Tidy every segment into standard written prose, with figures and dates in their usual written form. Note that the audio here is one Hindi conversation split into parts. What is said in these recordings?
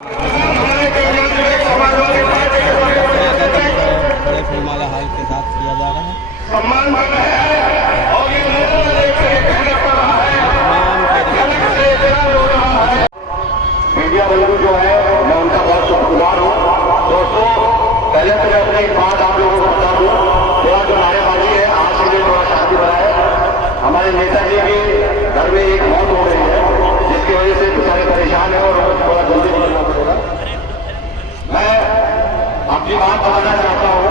बड़े फूलमाला हाल के साथ किया जा रहा है। मीडिया बंधु जो है मैं उनका बहुत शुक्रगुजार हूँ। दोस्तों, पहले तो मैं अपनी बात आप लोगों को बता दूँ, थोड़ा जो नारेबाजी है आज के लिए थोड़ा शांति बना है। हमारे नेताजी के घर में एक मौत हो गई है, जिसकी वजह से बेचारे परेशान है और उनको थोड़ा जल्दी निकलना पड़ेगा। मैं अपनी बात बताना चाहता हूँ,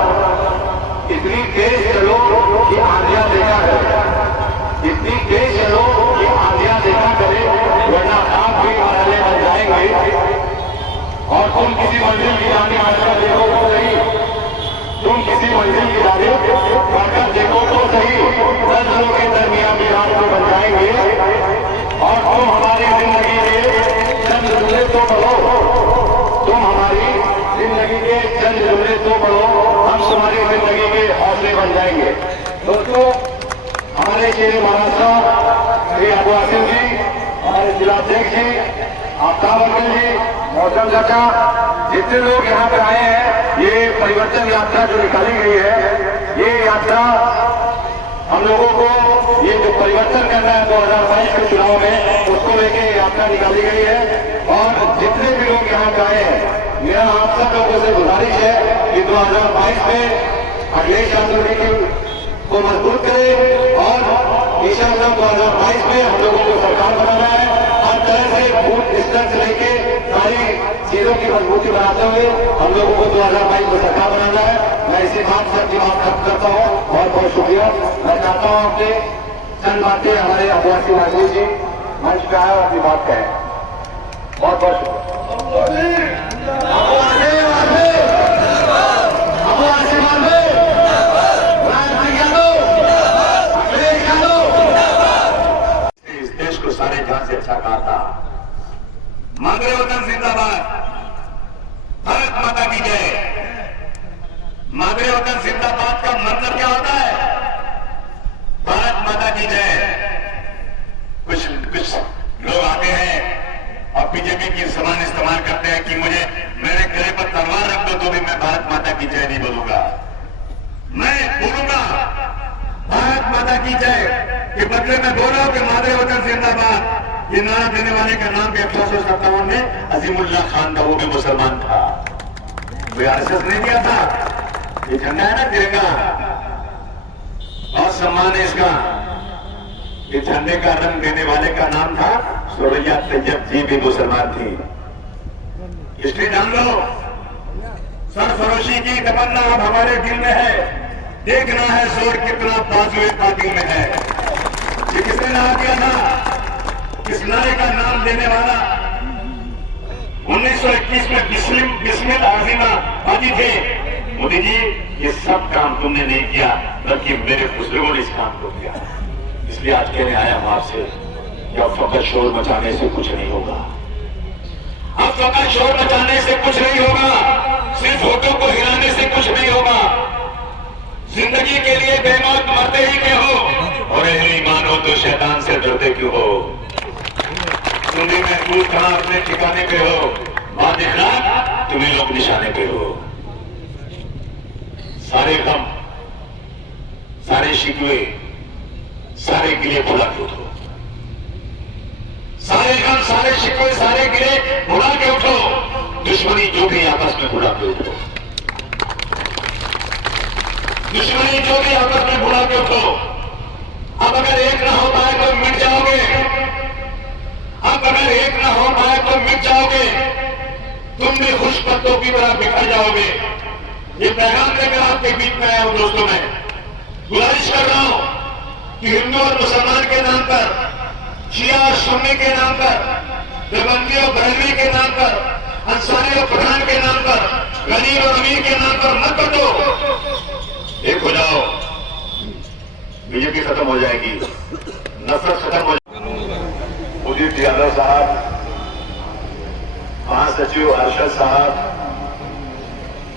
इतनी तेज चलो कि आंधियां देखा करे, इतनी तेज चलो कि आंधियां देखा करे, वरना आप भी मरने बन जाएंगे। और तुम किसी मंजिल की जाने आकर देखो तो सही, तुम किसी मंजिल की जाने आकर देखो तो सही, 10 दिनों के दरमियान भी रात को बन जाएंगे। और तुम हमारी जिंदगी के चंद जुमले तो पढ़ो, तुम हमारी जिंदगी के चंद जुमले तो पढ़ो, हम तुम्हारी जिंदगी के हौसले बन जाएंगे। दोस्तों, हमारे शेर महाराष्ट्र श्री अबू आसिम जी, हमारे जिलाध्यक्ष जी, आफ्ताब अंकल जी, मौसम चाचा, जितने लोग यहाँ पर आए हैं, ये परिवर्तन यात्रा जो निकाली गई है, ये यात्रा हम लोगों को ये जो परिवर्तन करना है 2022 के चुनाव में, उसको लेके यात्रा निकाली गई है। और जितने भी लोग यहाँ पे आए हैं, मेरा आप सब लोगों से गुजारिश है कि 2022 में अखिलेश यादव जी को मजबूत करें और इंशाअल्लाह 2022 में हम लोगों को सरकार बनाना है। हर तरह से बूथ स्तर से लेके सारी चीजों की मजबूती बनाते हुए हम लोगों को 2022 में सरकार बनाना है। मैं इसी बात से अपनी बात खत्म करता हूँ। बहुत बहुत शुक्रिया। मैं चाहता हूँ अपने चंद बातें हमारे आदिवासी नागरिक जी मंच पे आए और अपनी बात कहें। बहुत बहुत शुक्रिया। इस देश को सारे जान से अच्छा कहा था। मांगरे वतन जिंदाबाद, भारत माता की जय। मांगरे वतन जिंदाबाद का मतलब क्या होता है? भारत माता की जय। कुछ लोग आते हैं और बीजेपी की समान इस्तेमाल करते हैं कि मुझे मेरे गले पर तलवार रख दो तो भी मैं भारत माता की जय नहीं बोलूंगा। मैं बोलूंगा भारत माता की जय के बदले में बोल रहा हूं कि मादरे वतन जिंदाबाद। ये नारा देने वाले का नाम भी 1857 में अजीमुल्लाह खान था, वो भी मुसलमान था, कोई आरएसएस नहीं दिया था। ये झंडा है ना तिरंगा, बहुत सम्मान है इसका। ये झंडे का रंग देने वाले का नाम था सुरैया तैयब जी, भी मुसलमान थी। इसलिए जान लो, सरफरोशी की तमन्ना अब हमारे दिल में है। देखना है जोर कितना बाजुए बातियों में है। ये किसने नारा दिया था? इस नारे का नाम देने वाला 1921 में बिस्मिल आजिमा हाजी थे। मोदी जी, ये सब काम तुमने नहीं किया, बल्कि मेरे बुजुर्गों ने इस काम को किया। इसलिए आज कहने आया हूं आपसे कि अब फकत शोर मचाने से कुछ नहीं होगा। अब फकत शोर मचाने से कुछ नहीं होगा, सिर्फ वोटों को हिलाने से कुछ नहीं होगा। जिंदगी के लिए बेमौत मरते ही क्यों हो, और ईमान हो तो शैतान से डरते क्यों हो। सुनी में कूद कहां अपने ठिकाने पे हो, बाद इखलाक तुम्हें लोग निशाने पे हो। सारे गम, सारे शिकवे, सारे गिले भुला के उठो। सारे गम, सारे शिकवे, सारे गिले भुला के उठो। दुश्मनी जो भी आपस में भुला के उठो। दुश्मनी जो भी आपस में भुला के उठो। अब अगर एक ना हो पाए तो मिट जाओगे। अब अगर एक ना हो पाए तो मिट जाओगे। तुम भी खुश पत्तों की तरह बिखर जाओगे। ये पैगाम लेकर आपके बीच में आया हूं। दोस्तों, मैं गुजारिश कर रहा हूं कि हिंदू और मुसलमान के नाम पर, शिया और सुन्नी के नाम पर, देवबंदी और बरेलवी के नाम पर, अंसारी और पठान के नाम पर, गरीब और अमीर के नाम पर मत बटो। एक हो जाओ, बीजेपी खत्म हो जाएगी, नफरत खत्म हो जाएगी। उदित यादव साहब, महासचिव अरशद साहब,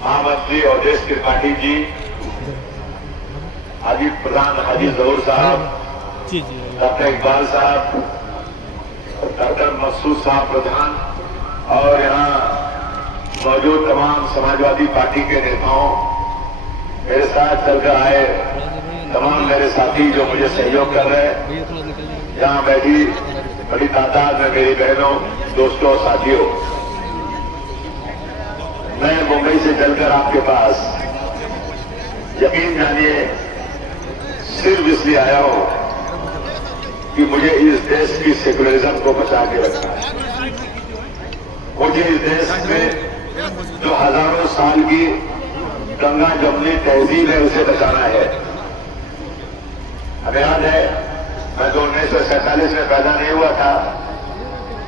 महामंत्री अवधेश त्रिपाठी जी, हाजी प्रधान हाजी जहूर साहब, डॉक्टर इकबाल साहब, डॉक्टर मसूद साहब प्रधान, और यहाँ मौजूद तमाम समाजवादी पार्टी के नेताओं, मेरे साथ चलकर आए तमाम मेरे साथी जो मुझे सहयोग कर रहे हैं, यहाँ बैठी बड़ी तादाद में मेरी बहनों, दोस्तों, साथियों, मैं मुंबई से चलकर आपके पास यकीन जानिए सिर्फ इसलिए आया हूं कि मुझे इस देश की सेकुलरिज्म को बचा के रखना है। मुझे इस देश में जो हजारों साल की गंगा जमुनी तहजीब है उसे बचाना है। हमें याद है, मैं तो 1947 में पैदा नहीं हुआ था,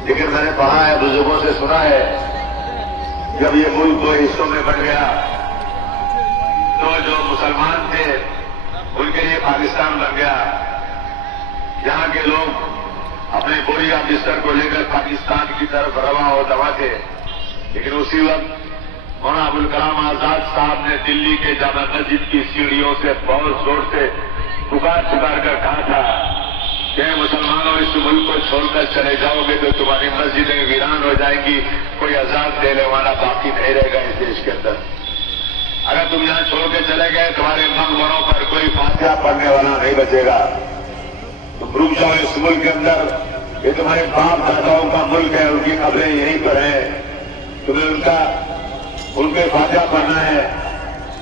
लेकिन मैंने पढ़ा है, बुजुर्गों से सुना है, जब ये मुल्क दो हिस्सों में बन गया तो जो मुसलमान थे उनके लिए पाकिस्तान बन गया। यहाँ के लोग अपने बोरिया बिस्तर को लेकर पाकिस्तान की तरफ रवा और दवा थे, लेकिन उसी वक्त मौलाना अबुल कलाम आजाद साहब ने दिल्ली के जामा मस्जिद की सीढ़ियों से बहुत जोर से पुकार कर कहा था कि मुसलमानों, इस मुल्क को छोड़कर चले जाओगे तो तुम्हारी मस्जिदें वीरान हो जाएंगी, कोई आजाद देने वाला बाकी नहीं रहेगा इस देश के अंदर। अगर तुम यहां छोड़ के चले गए, तुम्हारे मकबरों पर कोई फातिहा पढ़ने वाला नहीं बचेगा। तुम रुक जाओ इस मुल्क के अंदर, ये तुम्हारे बाप दादाओं का मुल्क है, उनकी कब्रें यहीं पर है, तुम्हें उनके फातिहा पढ़ना है,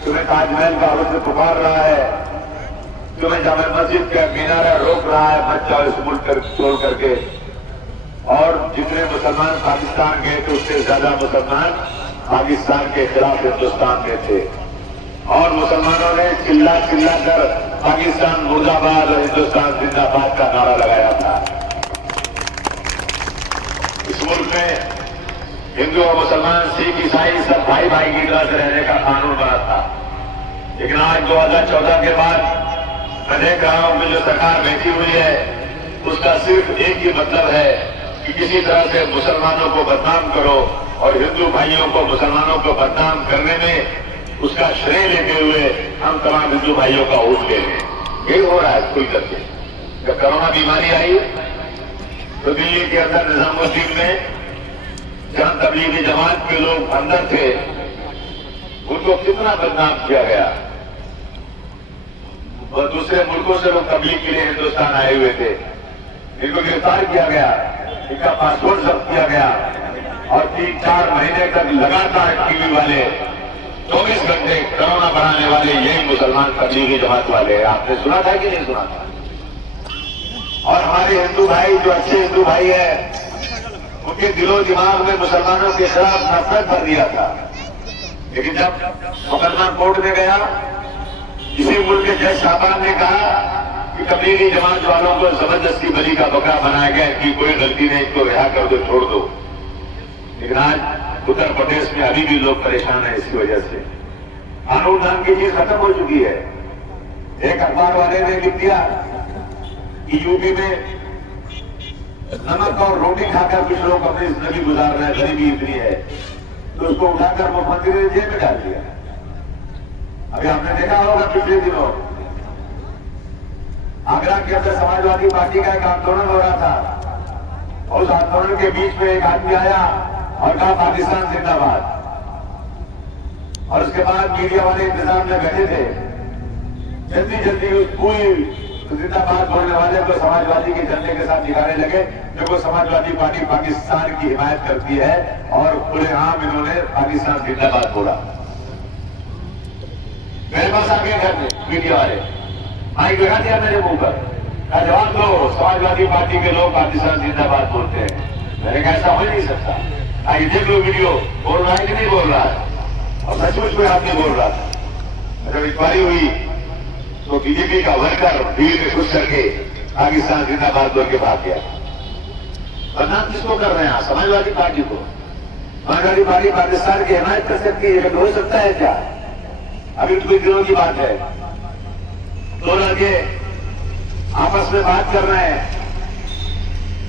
तुम्हें ताजमहल का हुस्न पुकार रहा है, तुम्हें जामा मस्जिद का मीनारा रोक रहा है, मत जाओ इस मुल्क छोड़ करके। और जितने मुसलमान पाकिस्तान गए थे उससे ज्यादा मुसलमान पाकिस्तान के खिलाफ हिंदुस्तान में थे, और मुसलमानों ने चिल्ला कर पाकिस्तान मुर्दाबाद और हिंदुस्तान जिंदाबाद का नारा लगाया था। इस मुल्क में हिंदू और मुसलमान, सिख, ईसाई सब भाई भाई की तरह से रहने का कानून बना था। लेकिन आज 2014 के बाद मैं देख रहा हूं कि जो सरकार बैठी हुई है उसका सिर्फ एक ही मतलब है कि किसी तरह से मुसलमानों को बदनाम करो और हिंदू भाइयों को मुसलमानों को बदनाम करने में उसका श्रेय लेते हुए हम तमाम हिंदू भाइयों का वोट ले लें। यही हो रहा है खुल करके। जब कोरोना बीमारी आई तो दिल्ली के अंदर निजामुद्दीन में जहां तबलीगी जमात के लोग अंदर थे उनको कितना बदनाम किया गया, और दूसरे मुल्कों से लोग तबलीग के लिए हिंदुस्तान आए हुए थे, इनको गिरफ्तार किया गया, इनका पासपोर्ट जब्त किया गया, और 3-4 महीने तक लगातार टीवी वाले 24 घंटे कोरोना बढ़ाने वाले यही मुसलमान तबलीगी जमात वाले हैं। आपने सुना था कि नहीं सुना था? और हमारे हिंदू भाई जो अच्छे हिंदू भाई हैं उनके दिलो दिमाग में मुसलमानों के खिलाफ नफरत भर दिया था। लेकिन जब मुकदमा कोर्ट में गया, इसी मुल्क के जज साहबान ने कहा कि तबलीगी जमात वालों को जबरदस्ती बलि का बकरा बनाया गया, इनकी कोई गलती नहीं, इसको रिहा कर दो, छोड़ दो। लेकिन आज उत्तर प्रदेश में अभी भी लोग परेशान हैं इसकी वजह से। कानून नाम की चीज खत्म हो चुकी है। एक अखबार वाले ने लिख दिया कि यूपी में नमक और रोटी खाकर कुछ लोग अपनी जिंदगी गुजार रहे हैं, गरीबी इतनी है, तो उसको उठाकर मुख्यमंत्री ने जेल में डाल दिया। अभी आपने देखा होगा पिछले दिनों आगरा के अंदर समाजवादी पार्टी का एक आंदोलन हो रहा था, और उस आंदोलन के बीच में एक आदमी आया और कहा पाकिस्तान जिंदाबाद, और उसके बाद मीडिया वाले इंतजाम में बैठे थे, जल्दी उस पूरी जिंदाबाद बोलने वाले को समाजवादी के झंडे के साथ दिखाने लगे, जो को समाजवादी पार्टी पाकिस्तान की हिमायत करती है, और खुलेआम इन्होंने पाकिस्तान जिंदाबाद बोला। मेरे पास आ गए घर में मीडिया वाले, माइक लगा दिया मेरे मुंह पर, जवाब दो, समाजवादी पार्टी के लोग पाकिस्तान जिंदाबाद बोलते हैं। मैंने कहा ऐसा हो नहीं सकता, आइए देख लो वीडियो, बोल रहा है कि नहीं बोल रहा है, और सचमुच में आदमी बोल रहा था। जब इंक्वायरी हुई तो बीजेपी का वर्कर भीड़ में घुस करके पाकिस्तान जिंदाबाद बोल के भाग गया। बदनाम किसको कर रहे हैं? समाजवादी पार्टी को। समाजवादी पार्टी पाकिस्तान की हिमायत कर सकती है, हो सकता है क्या? अभी कुछ दिनों की बात है, दो लड़के आपस में बात कर रहे हैं,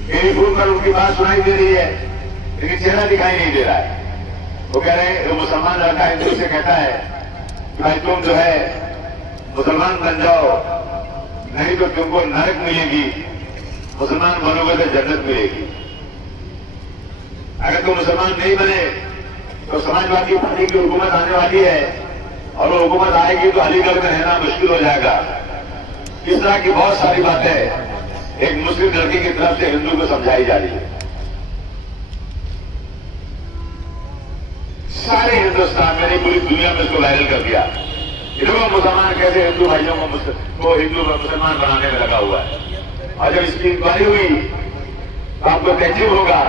टेलीफोन पर उनकी बात सुनाई दे रही है, लेकिन चेहरा दिखाई नहीं दे रहा है। वो कह रहे हैं, वो मुसलमान लड़का हिंदू से कहता है कि भाई तुम जो है मुसलमान बन जाओ, नहीं तो तुमको नरक मिलेगी, मुसलमान बनोगे तो जन्नत मिलेगी। अगर तुम मुसलमान नहीं बने तो समाजवादी पार्टी की हुकूमत आने वाली है और वो हुकूमत आएगी तो अलीगढ़ में रहना मुश्किल हो जाएगा। इस तरह की बहुत सारी बातें एक मुस्लिम लड़की की तरफ से हिंदू को समझाई जा रही है। सारे हिंदुस्तान में नहीं, पूरी दुनिया में इसको वायरल कर दिया। देखो मुसलमान कैसे हिंदू भाइयों को हिंदू मुसलमान बनाने में लगा हुआ है। और जब इसकी इंक्वायरी हुई तो आपको तहजीब होगा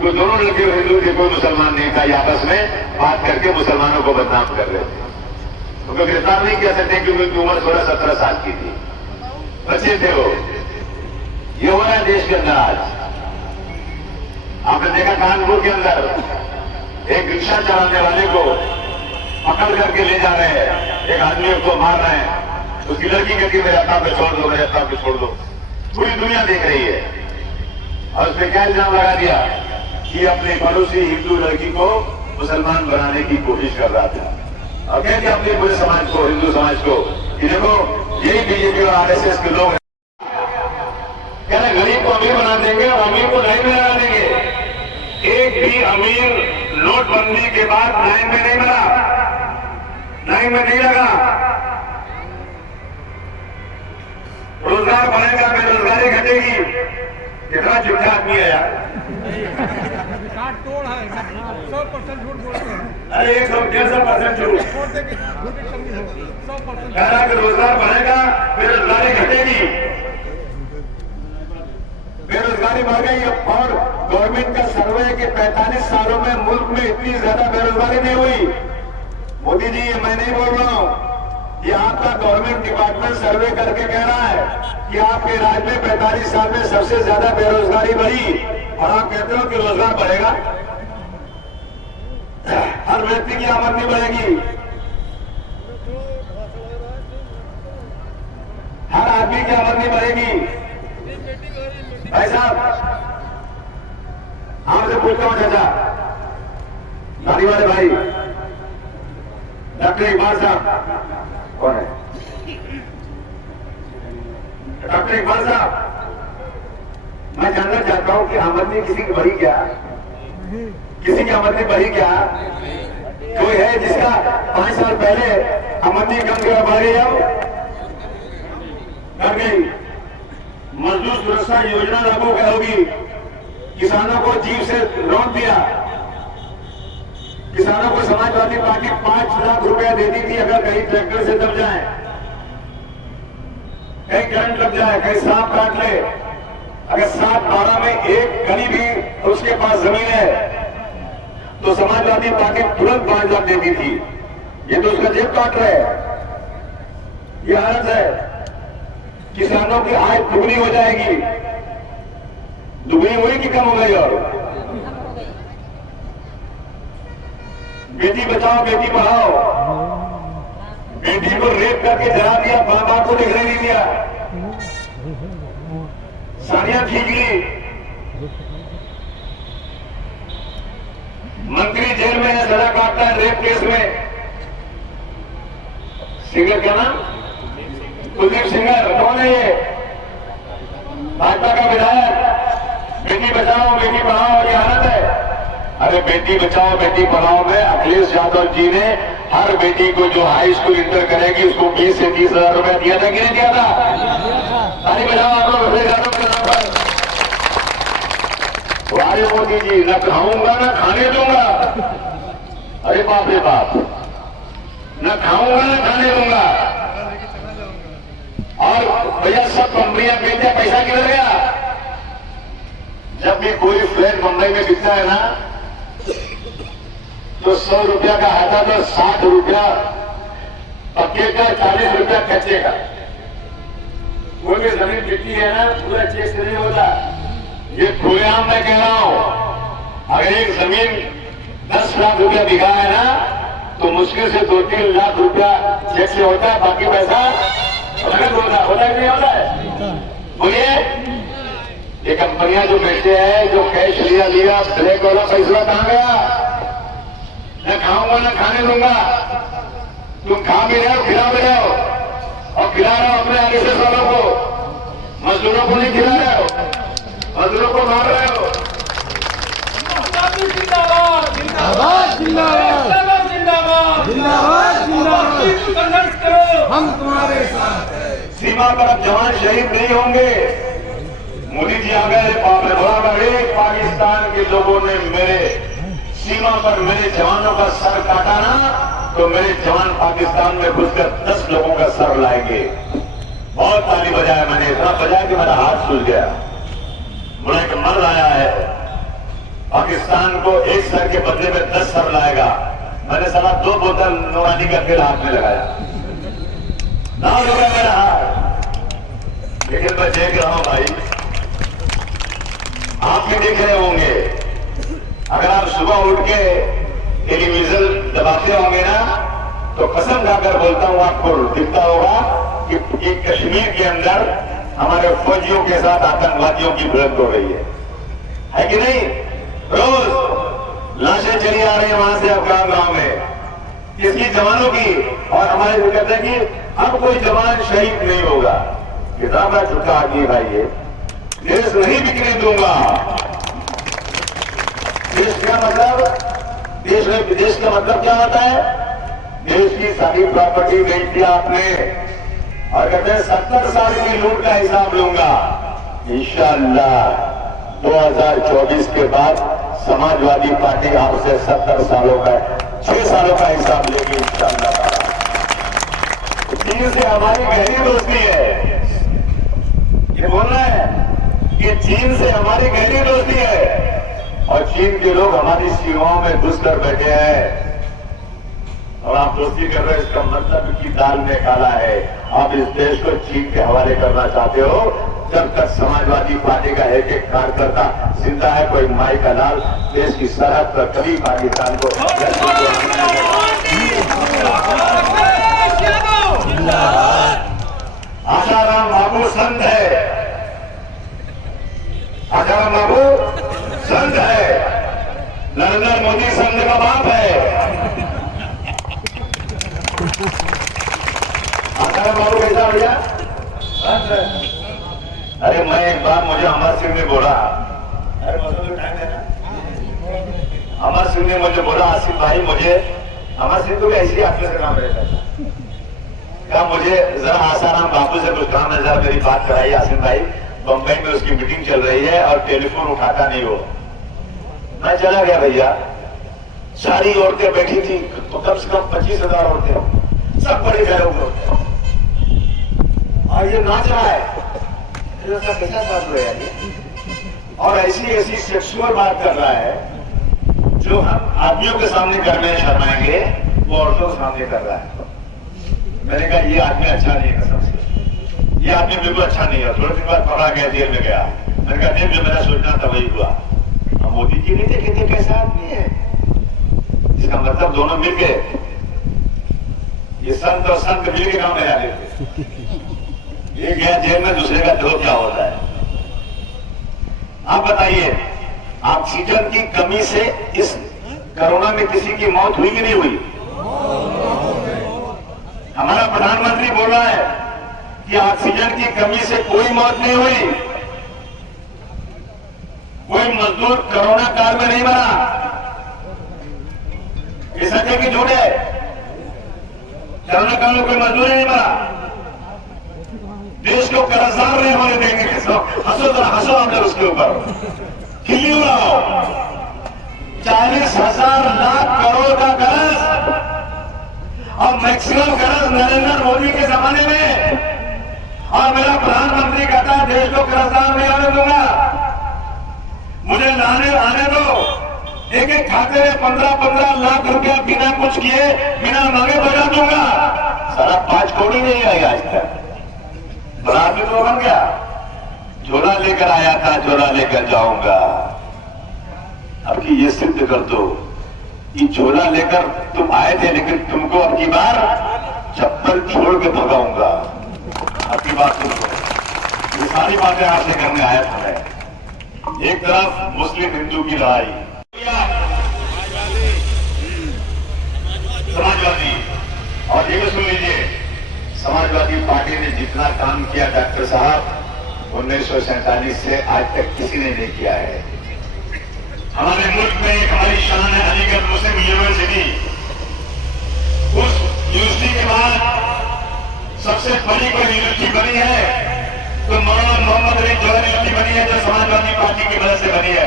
कि दोनों लड़के हिंदू थे, कोई मुसलमान नहीं था। ये आपस में बात करके मुसलमानों को बदनाम कर रहे थे। उनको गिरफ्तार नहीं किया सकते क्योंकि उनकी उम्र 16-17 साल की थी, बच्चे थे वो। ये हो रहा है देश के अंदर आज। आपने देखा कानपुर के अंदर एक रिक्शा चलाने वाले को पकड़ करके ले जा रहे हैं, एक आदमी को मार रहे हैं, उसकी लड़की कहती मेरे अता पे छोड़ दो, मेरे अता पे छोड़ दो। पूरी दुनिया देख रही है और उसने क्या इल्जाम लगा दिया कि अपने पड़ोसी हिंदू लड़की को मुसलमान बनाने की कोशिश कर रहा था। और कहते अपने पूरे समाज को, हिंदू समाज को, कि देखो यही बीजेपी और आरएसएस के लोग हैं, कह रहे गरीब को अमीर बना देंगे और अमीर को लाइन में लगा देंगे। एक भी अमीर नोटबंदी के बाद लाइन में नहीं लगा, लाइन में नहीं लगा। रोजगार बढ़ेगा, बेरोजगारी घटेगी। कितना झूठा आदमी है यार। रिकॉर्ड तोड़ है, 100% झूठ बोलते हैं। अरे 100-150% झूठ। 100% कह रहा कि रोजगार बढ़ेगा, बेरोजगारी घटेगी। बेरोजगारी बढ़ गई और गवर्नमेंट का सर्वे के 45 सालों में मुल्क में इतनी ज्यादा बेरोजगारी नहीं हुई। मोदी जी, ये मैं नहीं बोल रहा हूं, ये आपका गवर्नमेंट डिपार्टमेंट सर्वे करके कह रहा है कि आपके राज्य में 45 साल में सबसे ज्यादा बेरोजगारी बढ़ी और आप कहते हो कि रोजगार बढ़ेगा। हर व्यक्ति की आमदनी बढ़ेगी, हर आदमी की आमदनी बढ़ेगी। भाई साहब, आपसे पूछता हूं चाचा, गाड़ी वाले भाई, डॉक्टर इकबाल साहब कौन है? डॉक्टर इकबाल साहब, मैं जानना चाहता हूं कि आमदनी किसी की बढ़ी क्या? किसी की आमदनी बढ़ी क्या? कोई है जिसका 5 साल पहले आमदनी कम क्या बढ़ गई? अब बढ़ गई। मजदूर सुरक्षा योजना लागू होगी, किसानों को जीव से लोन दिया। किसानों को समाजवादी पार्टी 5 लाख रुपया देती थी अगर कहीं ट्रैक्टर से दब जाए, कहीं करंट लग जाए, कहीं सांप काट ले। अगर 7-12 में एक कहीं भी उसके पास जमीन है तो समाजवादी पार्टी तुरंत 5 लाख देती थी। ये तो उसका जेब काट रहे हैं। ये हालत है। किसानों की आय दुगनी हो जाएगी। दुगनी हुई कि कम हो गई? और बेटी बचाओ बेटी पढ़ाओ, बेटी को रेप करके जला दिया, बाप को देखने नहीं दिया, साड़ियां खींच ली, मंत्री जेल में है, सजा काटता है रेप केस में। सिंगर क्या नाम? कुलदीप सिंगर। कौन है ये? भाजपा का विधायक। बेटी बचाओ बेटी पढ़ाओ, ये हालत है। अरे बेटी बचाओ बेटी पढ़ाओ में अखिलेश यादव जी ने हर बेटी को जो हाई स्कूल इंटर करेगी उसको 20 से 30 हजार रुपया दिया था कि नहीं दिया था? ताली बजाओ आप लोग अखिलेश यादव के नाम पर। वारे मोदी जी, न खाऊंगा न खाने दूंगा। अरे बाप रे बाप, न खाऊंगा न खाने दूंगा। और भैया सब कंपनियां बेचते, पैसा किधर गया? जब भी कोई फ्लैट मुंबई में बिकता है ना तो 100 रुपया का आता तो 60 रुपया पक्के का, 40 रुपया कच्चे का। कोई भी जमीन बिकती है ना पूरा चेक से नहीं होता। ये खुलेआम मैं कह रहा हूं, अगर एक जमीन 10 लाख रुपया बिका है ना तो मुश्किल से 2-3 लाख रुपया चेक से होता है, बाकी पैसा होता है कि नहीं होता है? बोलिए। ये कंपनियां जो बेचते हैं, जो कैश लिया ब्लैक वाला पैसा कहां गया? न खाऊंगा न खाने दूंगा। तुम खा भी रहे हो, खिला भी रहे हो और खिला रहे हो अपने आरएसएस वालों को। मजदूरों को नहीं खिला रहे हो, मजदूरों को मार रहे हो। जिंदाबाद जिंदाबाद जिंदाबाद जिंदाबाद जिंदाबाद संघर्ष करो, हम तुम्हारे साथ हैं। सीमा पर अब जवान शहीद नहीं होंगे। मोदी जी आ गए, बाप रे बोला, अगर एक पाकिस्तान के लोगों ने मेरे सीमा पर मेरे जवानों का सर काटा ना, तो मेरे जवान पाकिस्तान में घुसकर 10 लोगों का सर लाएंगे। बहुत ताली बजाया मैंने, इतना बजाया कि मेरा हाथ सूज गया। बोला कि मर्द आया है, पाकिस्तान को एक सर के बदले में 10 सर लाएगा। मैंने साला 2 बोतल नूरानी का तेल हाथ में लगाया, ना लगा मेरा हाथ। लेकिन मैं देख रहा हूं भाई, आप भी देख रहे होंगे। अगर आप सुबह उठ के टेलीविजन दबाते होंगे ना, तो कसम खाकर बोलता हूं आपको दिखता होगा कि कश्मीर के अंदर हमारे फौजियों के साथ आतंकवादियों की भिड़ंत हो रही है कि नहीं? रोज लाशें चली आ रही है वहां से अफगान गांव में, किसी जवानों की। और हमारे जो कहते हैं कि अब कोई जवान शहीद नहीं होगा। कितना बड़ा झूठा आदमी भाई ये। देश नहीं बिकने दूंगा। देश का मतलब, देश का मतलब क्या होता है? देश की सारी प्रॉपर्टी बेच दिया आपने और कहते हैं 70 साल की लूट का हिसाब लूंगा। इंशाअल्लाह 2024 के बाद समाजवादी पार्टी आपसे 70 सालों का 6 सालों का हिसाब लेगी इंशाअल्लाह। चीन से हमारी गहरी दोस्ती है। ये बोल रहा है कि चीन से हमारी गहरी दोस्ती है और चीन के लोग हमारी सीमाओं में घुसकर बैठे हैं और आप दोस्ती कर रहे हैं। इसका मतलब कि दाल में काला है। आप इस देश को चीन के हवाले करना चाहते हो। जब तक समाजवादी पार्टी का एक एक कार्यकर्ता जिंदा है, कोई माई का लाल देश की सरहद पर कभी पाकिस्तान को आसाराम बाबू संत है। आसाराम बाबू संत है। नरेंद्र मोदी संत का बाप है। आसाराम बाबू कैसा भैया? अरे मैं एक बार, मुझे अमर सिंह ने बोला, अरे टाइम देना, अमर सिंह ने मुझे बोला, आसिफ भाई मुझे, अमर सिंह को ऐसी आत्मा से काम रहता था, क्या मुझे जरा आसाराम बाबू से कुछ काम है, जरा मेरी बात कराइए आसिफ भाई, बंबई में उसकी मीटिंग चल रही है और टेलीफोन उठाता नहीं हो। मैं चला गया भैया, सारी औरतें बैठी थी, तो कम से कम 25,000 औरतें, सब बड़े घरों में होते और ये नाच रहा है। कैसा बात हो यार ये? और ऐसी ऐसी सेक्सुअल बात कर रहा है जो हम आदमियों के सामने करने शर्माएंगे, वो औरतों के सामने कर रहा है। मैंने कहा ये आदमी अच्छा नहीं है, कसम से ये आदमी बिल्कुल अच्छा नहीं है। थोड़े दिन बाद पकड़ा गया, जेल में गया। मैंने कहा देख, जो मेरा सोचना था वही हुआ। हम मोदी जी नहीं देखे थे कैसा आदमी है। इसका मतलब दोनों मिल गए, ये संत और संत मिल के काम लगा देते। ये गया जेल में, दूसरे का द्रोह क्या होता है? आप बताइए, ऑक्सीजन की कमी से इस कोरोना में किसी की मौत हुई कि नहीं हुई? हमारा प्रधानमंत्री बोल रहा है कि ऑक्सीजन की कमी से कोई मौत नहीं हुई, कोई मजदूर कोरोना काल में नहीं मरा। ये सच है कि झूठ है? कोरोना काल में कोई मजदूर नहीं मरा। देश को कर्जदार नहीं होने देंगे। हंसो जरा, हंसो आप लोग उसके ऊपर, खिल्ली उड़ाओ। 40,000 लाख करोड़ का कर्ज और मैक्सिमम कर्ज नरेंद्र मोदी के जमाने में, और मेरा प्रधानमंत्री कहता है देश को कर्जदार नहीं होने दूंगा। मुझे आने दो, एक एक खाते में 15-15 लाख रुपया बिना कुछ किए, बिना मांगे बजा दूंगा। सारा 5 करोड़ नहीं आई आज तक। बड़ा आदमी तो बन गया, झोला लेकर आया था, झोला लेकर जाऊंगा। अब की ये सिद्ध कर दो कि झोला लेकर तुम आए थे, लेकिन तुमको अब की बार चप्पल छोड़ के भगाऊंगा। अब की बात तुमको, ये सारी बातें आपसे करने आया था मैं। एक तरफ मुस्लिम हिंदू की लड़ाई, समाजवादी, और ये सुन लीजिए, समाजवादी पार्टी ने जितना काम किया डॉक्टर साहब 1947 से आज तक किसी ने नहीं किया है। हमारे मुल्क में एक हमारी शान है, अलीगढ़ मुस्लिम यूनिवर्सिटी, उस यूनिवर्सिटी के बाद सबसे बड़ी कोई यूनिवर्सिटी बनी है तो मौलाना मोहम्मद अली जौहर यूनिवर्सिटी बनी है, जो समाजवादी पार्टी की वजह से बनी है।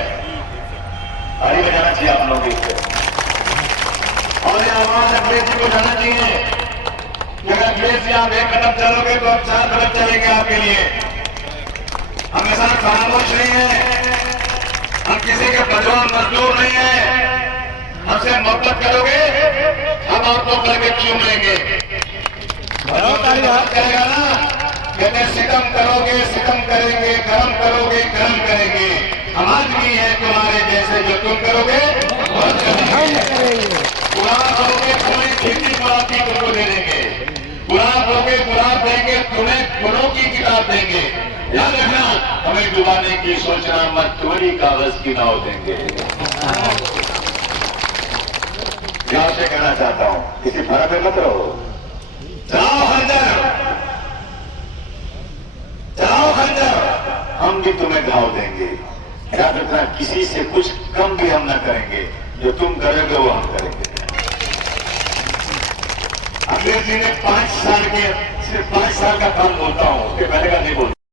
ताली बजाना चाहिए आप लोगों को। और ये आवाज अखिलेश जी को जाना चाहिए कि अगर अखिलेश जी आप एक कदम चलोगे तो आप 4 कदम चलेंगे आपके लिए। हमेशा खामोश नहीं है, हम किसी के बदवा मजदूर नहीं है। हमसे मोहब्बत करोगे हम आपको करके चूम लेंगे। करेगा ना, कहते सितम करोगे सितम करेंगे, कर्म करोगे कर्म करेंगे। हम आदमी है तुम्हारे जैसे, जो तुम करोगे हम करेंगे। गुलाब करोगे पूरी खेती गुलाब की तुमको दे देंगे, गुलाब करोगे गुलाब देंगे, तुम्हें गुणों की किताब देंगे। याद रखना, हमें डुबाने की सोचना मत, तुम्हारी कागज की नाव देंगे। यहाँ से कहना चाहता हूँ, किसी फर्क में मत रहो। चलाओ खंजर, चलाओ खंजर, हम भी तुम्हें घाव देंगे। याद रखना, किसी से कुछ कम भी हम ना करेंगे, जो तुम करोगे वो हम करेंगे। अखिलेश जी ने 5 साल के, सिर्फ 5 साल का काम बोलता हूँ, उसके पहले का नहीं बोलता।